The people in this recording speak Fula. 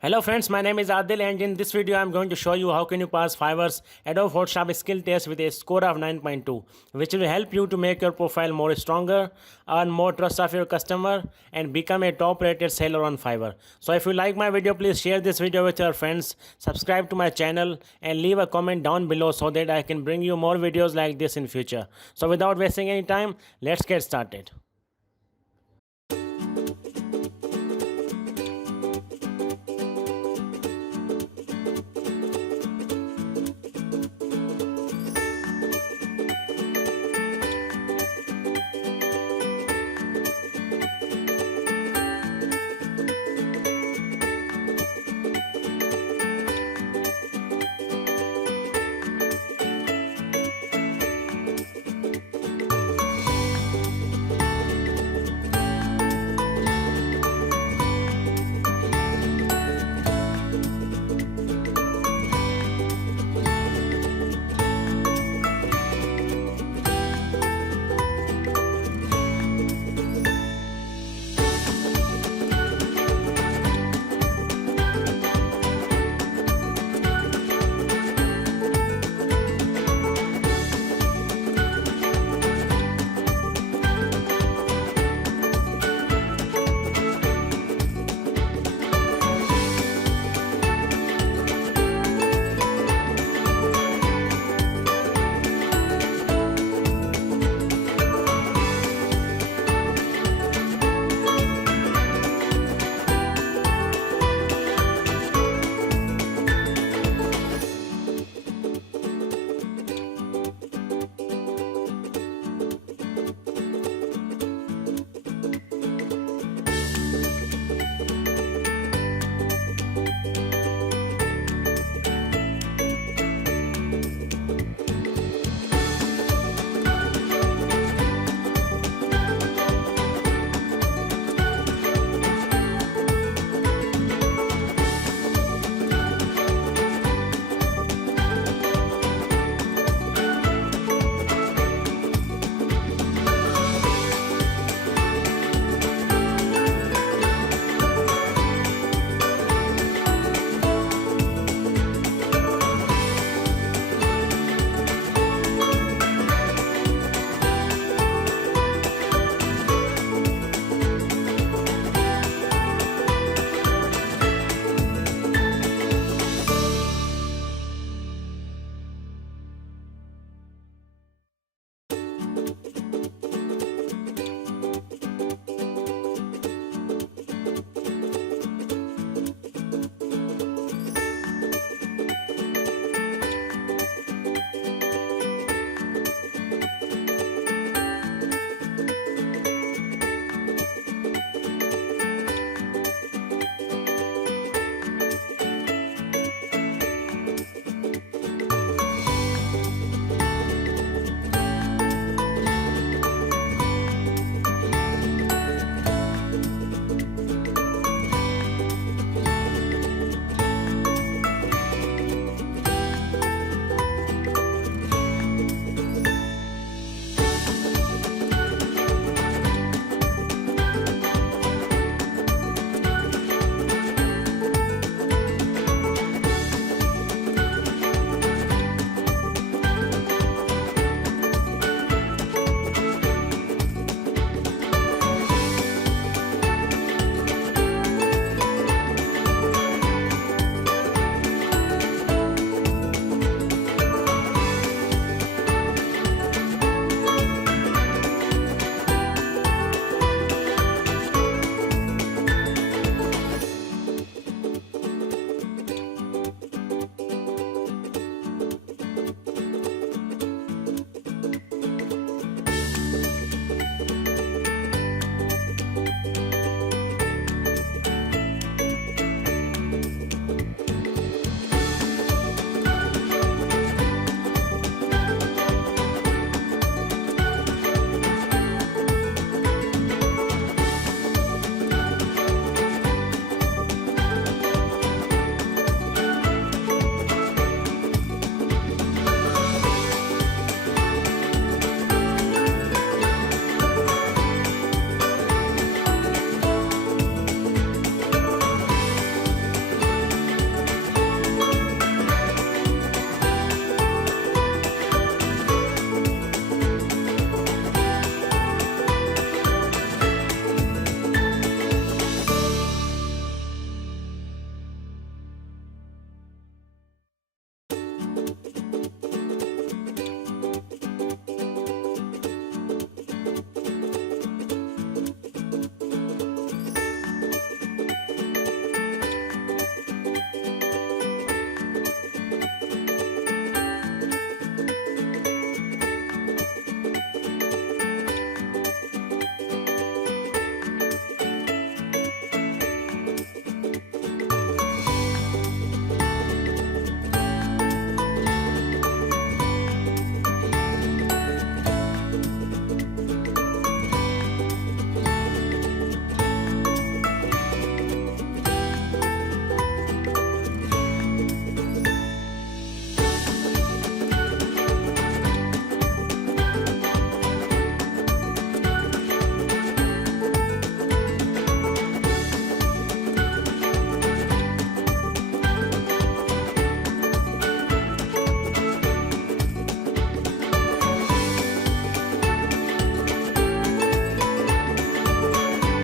Hello friends, my name is Adil and in this video I am going to show you how can you pass Fiverr's Adobe Photoshop skill test with a score of 9.2, which will help you to make your profile more stronger, earn more trust of your customer and become a top rated seller on Fiverr. So if you like my video, please share this video with your friends, subscribe to my channel and leave a comment down below so that I can bring you more videos like this in future. So without wasting any time, let's get started.